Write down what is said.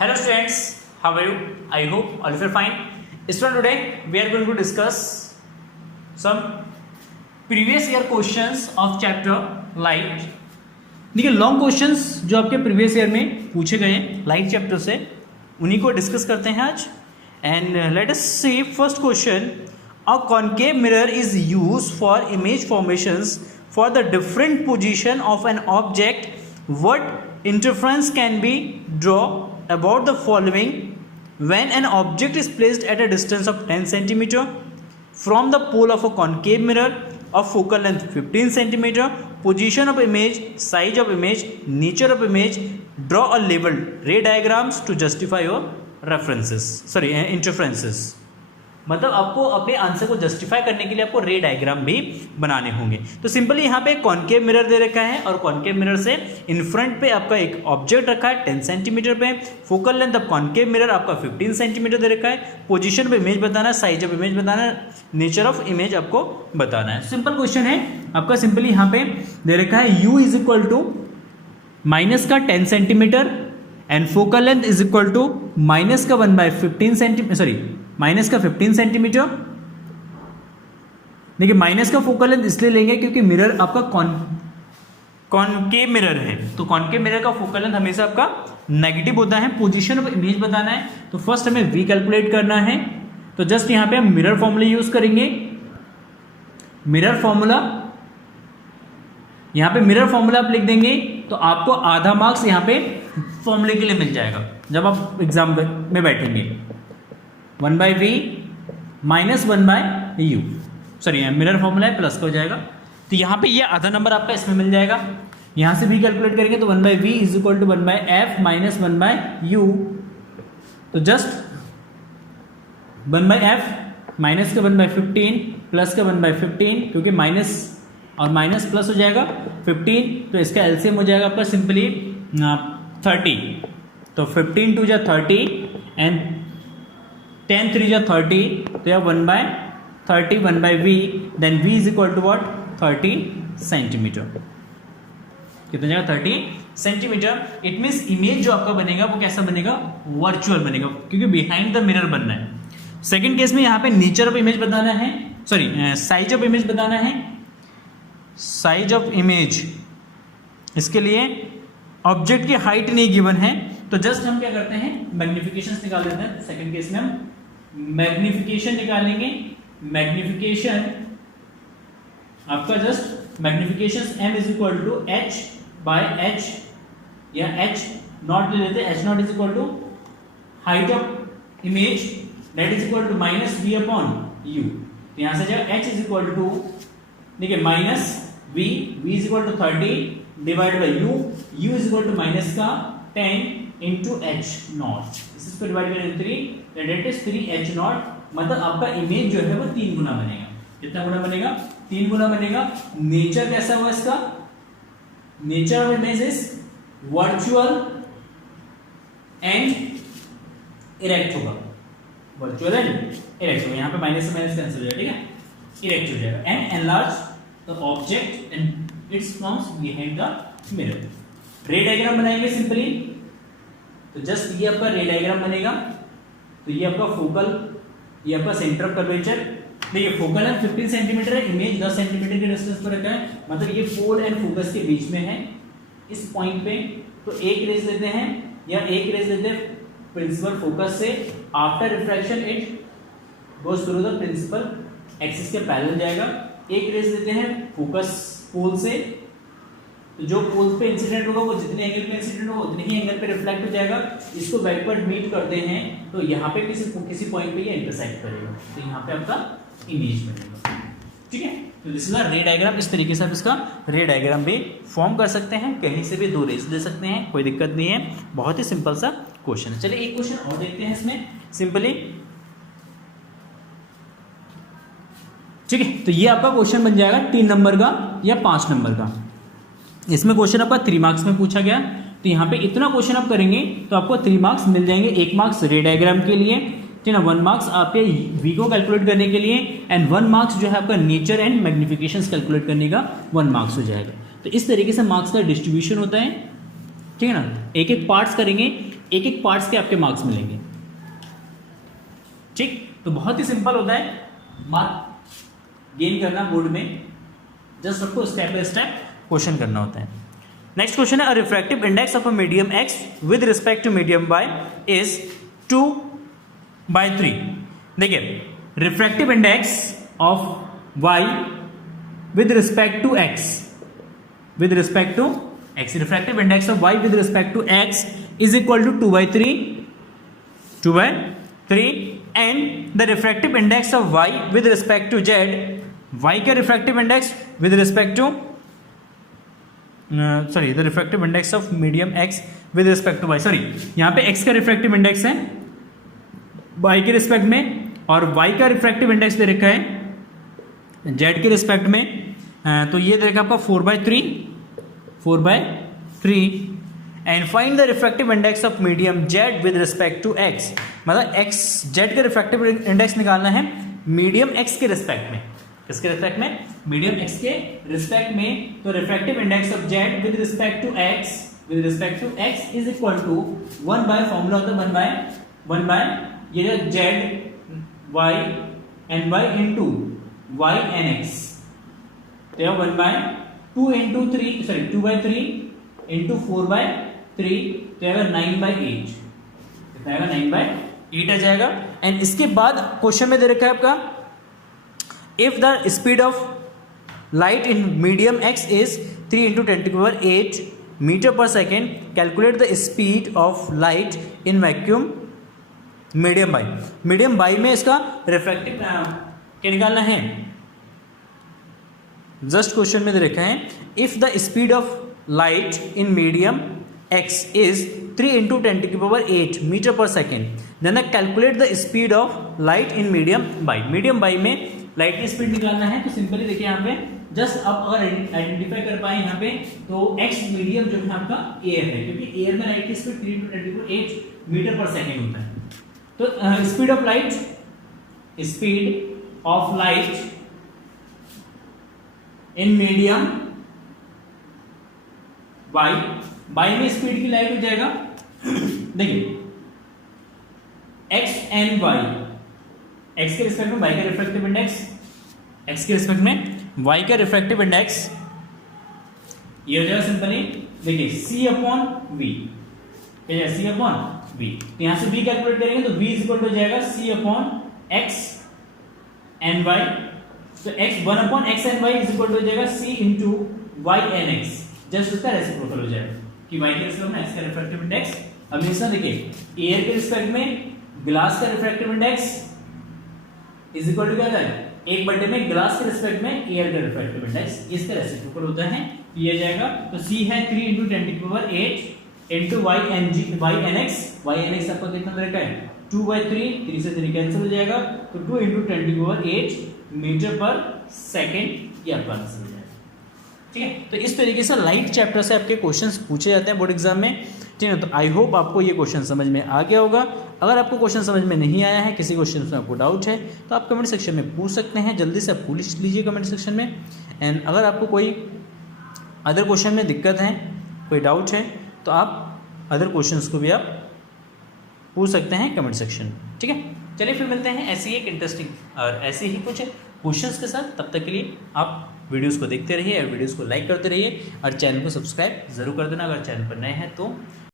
Hello students, how are you? I hope all of you are fine. Student, today we are going to discuss some previous year questions of chapter light. देखिए long questions जो आपके previous year में पूछे गए light chapter से उन्हीं को discuss करते हैं आज. And let us see first question. A concave mirror is used for image formations for the different position of an object. What interference can be draw about the following when an object is placed at a distance of 10 cm from the pole of a concave mirror of focal length 15 cm, position of image, size of image, nature of image. Draw a labeled ray diagrams to justify your interferences. मतलब आपको अपने answer को justify करने के लिए आपको रे diagram भी बनाने होंगे. तो सिंपली यहाँ पे कॉन्केव मिरर दे रखा है और कॉन्केव मिरर से इन फ्रंट पे आपका एक ऑब्जेक्ट रखा है 10 सेंटीमीटर पे. Focal length of concave mirror आपका 15 सेंटीमीटर दे रखा है. पोजीशन पे इमेज बताना है, साइज ऑफ इमेज बताना है, नेचर ऑफ इमेज आपको बताना है. सिंपल क्वेश्चन है आपका. सिंपली यहाँ पे दे रखा है u is equal to minus का 10 centimetre and focal length is equal to minus का 1/15 सेंटीमीटर, माइनस का 15 सेंटीमीटर. देखिए माइनस का फोकल लेंथ इसलिए लेंगे क्योंकि मिरर आपका कॉनकेव मिरर है. तो कॉनकेव मिरर का फोकल लेंथ हमेशा आपका नेगेटिव होता है. पोजीशन ऑफ इमेज बताना है तो फर्स्ट हमें v कैलकुलेट करना है. तो जस्ट यहां पे हम मिरर फॉर्मूला यूज करेंगे. मिरर फॉर्मूला यहां पे मिरर फॉर्मूला आप लिख देंगे तो आपको आधा मार्क्स यहां पे फॉर्मूले के लिए मिल जाएगा जब आप एग्जाम में बैठेंगे. 1/v minus 1/u, sorry mirror formula है प्लस का हो जाएगा. तो यहाँ पे ये आधा नंबर आपका इसमें मिल जाएगा. यहाँ से v कैलकुलेट करेंगे तो 1/v is equal to 1/f minus 1/u. तो जस्ट 1/f माइनस का 1/15 प्लस का 1/15 क्योंकि माइनस और माइनस प्लस हो जाएगा 15. तो इसका एलसीएम हो जाएगा आपका सिंपली 30. तो 15 टू जा 30 एंड 10 3 जा 30. तो यह 1/30 1/v then v is equal to what 30 centimetre. कितना जाएगा 30 सेंटीमीटर. इट मीन्स इमेज जो आपका बनेगा वो कैसा बनेगा, वर्चुअल बनेगा क्योंकि बिहाइंड द मिरर बनना है. सेकंड केस में यहाँ पे नेचर ऑफ इमेज बताना है, सॉरी साइज ऑफ इमेज बताना है. साइज ऑफ इमेज इसके लिए ऑब्जेक्ट की हाइट नहीं गिवन है तो जस्ट हम क्या करते हैं मैग्निफिकेशन निकाल देते हैं. सेकंड केस में हम मैग्निफिकेशन निकालेंगे. मैग्निफिकेशन आपका just magnification m is equal to h by h या h नॉट ले लेते. h nought is equal to height of image that is equal to minus v upon u. तो यहां से जाएगा h इज इक्वल टू देखिए minus v is equal to 30 divide by u is equal to minus का 10 into h nought. इसको divide करें 3 that is 3h not. मतलब आपका इमेज जो है वो 3 गुना बनेगा. कितना गुना बनेगा 3 गुना बनेगा. नेचर कैसा हुआ इसका, nature of image is virtual and erect होगा. वर्चुअल एंड इरेक्ट होगा. यहाँ पे माइनस से माइनस कैंसिल हो जाएगा. ठीक है, इरेक्ट हो जाएगा. And enlarge the object and it's forms behind the mirror. रे डायग्राम बनाएंगे सिंपली. तो जस्ट ये आपका रे डायग्राम बनेगा. तो ये आपका फोकल, ये आपका सेंटर ऑफ कर्वेचर. देखिए फोकल है 15 सेंटीमीटर है, इमेज 10 सेंटीमीटर के डिस्टेंस पर रखा है. मतलब ये पोल एंड फोकस के बीच में है इस पॉइंट पे. तो एक रेज लेते हैं या एक रेज लेते हैं प्रिंसिपल फोकस से. After refraction it goes through the principal axis के पैरेलल जाएगा. एक रेज लेते हैं फोकस पोल से. तो जो पोल पे इंसिडेंट होगा वो जितने एंगल पे इंसिडेंट होगा उतने ही एंगल पे रिफ्लेक्ट हो जाएगा. इसको बैकवर्ड मीट करते हैं तो यहाँ पे किसी पॉइंट पे ये इंटरसेक्ट करेगा. तो यहाँ पे आपका इमेज बनेगा. ठीक है, तो दिस इज अ रे डायग्राम. इस तरीके से आप इसका रे डायग्राम भी फॉर्म कर सकते हैं. कहीं से भी 2 रेज ले सकते हैं, कोई दिक्कत नहीं है. बहुत ही सिंपल सा क्वेश्चन है. चलिए एक क्वेश्चन और देखते हैं इसमें सिंपली. ठीक है, तो ये आपका क्वेश्चन बन जाएगा 3 नंबर का या 5 नंबर का. इसमें क्वेश्चन आपका 3 मार्क्स में पूछा गया. तो यहाँ पे इतना क्वेश्चन आप करेंगे तो आपको 3 मार्क्स मिल जाएंगे. 1 मार्क्स रे डायग्राम के लिए, ठीक है ना, 1 मार्क्स आपके v को कैलकुलेट करने के लिए एंड 1 मार्क्स जो है आपका नेचर एंड मैग्निफिकेशन कैलकुलेट करने का 1 मार्क्स हो जाएगा. तो इस तरीके से मार्क्स का डिस्ट्रीब्यूशन होता है. ठीक है ना, एक एक पार्ट्स करेंगे एक एक पार्ट्स के आपके मार्क्स मिलेंगे। ठीक, तो बहुत ही सिंपल होता है मार्क गेन करना बोर्ड में, जस्ट आपको स्टेप बाय स्टेप क्वेश्चन करना होता है। नेक्स्ट क्वेश्चन है, a refractive index of a medium X with respect to medium Y is 2/3। देखिए, refractive index of Y with respect to X, with respect to X, refractive index of Y with respect to X is equal to 2/3 and the refractive index of y with respect to z, y का refractive index with respect to the refractive index of medium x with respect to y, यहाँ पे x का refractive index है y के respect में, और y का refractive index दे रखा है z के रिस्पेक्ट में, तो ये दे रखा आपका 4/3 and find the refractive index of medium z with respect to x, मतलब x z का रिफ्रैक्टिव इंडेक्स निकालना है मीडियम x के रिस्पेक्ट में। किसके रिस्पेक्ट में? मीडियम x के रिस्पेक्ट में। तो refractive index of z with respect to x is equal to 1 by formula होता है 1 बाय ये जो z y and y into y and x, तो 2/3 into 4/3, तो आएगा 9/8, कितना आएगा 9/8 आ जाएगा। एंड इसके बाद क्वेश्चन में दे रखा है आपका, if the speed of light in medium x is 3 × 10⁸ metre per second, calculate the speed of light in vacuum medium Y. Medium Y में इसका रिफ्रैक्टिव क्या निकालना है, जस्ट क्वेश्चन में दे रखा है, if the speed of light in medium x is 3 × 10⁸ metre per second, then calculate the speed of light in medium Y. Medium Y में लाइट की स्पीड निकालना है, तो सिंपली देखिए यहाँ पे जस्ट अब अगर आइडेंटिफाई कर पाए यहाँ पे, तो x मीडियम जो है आपका एयर है, क्योंकि एयर में लाइट की स्पीड 3 × 10⁸ मीटर पर सेकेंड होता है। तो speed of light in medium Y में स्पीड की लाइट हो जाएगा, देखिए x एंड y, x के रिस्पेक्ट में y का रिफ्रैक्टिव इंडेक्स, x के रिस्पेक्ट में y का रिफ्रैक्टिव इंडेक्स ये हो जाएगा सिंपली, देखिए C/V, C/V, तो यहां से v कैलकुलेट करेंगे तो v इक्वल हो जाएगा C/x एंड y, तो 1/x and y is equal हो जाएगा C × y and x, just उसका रेसिप्रोकल हो जाएगा कि y के रिस्पेक्ट में x का रिफ्रैक्टिव इंडेक्स। हमेशा देखिए एयर के रिस्पेक्ट में ग्लास का refractive index is equal to क्या होता है, 1/, में ग्लास के रिस्पेक्ट में एयर का रिफ्रैक्टिव इंडेक्स, इसका रेसिप्रोकल होता है, ये जाएगा। तो c है 3 × 10⁸ into y and x, आपको कितना दे रखा है 2/3, 3 से 3 कैंसिल हो जाएगा, तो 2 × 10⁸ मीटर पर सेकेंड, ये आपका आंसर हो जाएगा। ठीक है, तो इस तरीके से लाइट चैप्टर से आपके क्वेश्चंस पूछे जाते हैं बोर्ड एग्जाम में। ठीक है, तो आई होप आपको ये क्वेश्चन समझ में आ गया होगा। अगर आपको क्वेश्चन समझ में नहीं आया है, किसी क्वेश्चन में आपको डाउट है, तो आप कमेंट सेक्शन में पूछ सकते हैं, जल्दी से आप पूछ लीजिए कमेंट सेक्शन में। एंड अगर आपको कोई अदर क्वेश्चन में दिक्कत है, कोई डाउट है, तो आप अदर क्वेश्चंस को भी आप पूछ सकते हैं कमेंट सेक्शन में। ठीक है, चलिए फिर मिलते हैं ऐसी एक इंटरेस्टिंग और ऐसे ही कुछ क्वेश्चंस के साथ। तब तक के लिए आप वीडियोस को देखते रहिए और वीडियोस को लाइक करते रहिए और चैनल को सब्सक्राइब ज़रूर कर देना अगर चैनल पर नए हैं तो।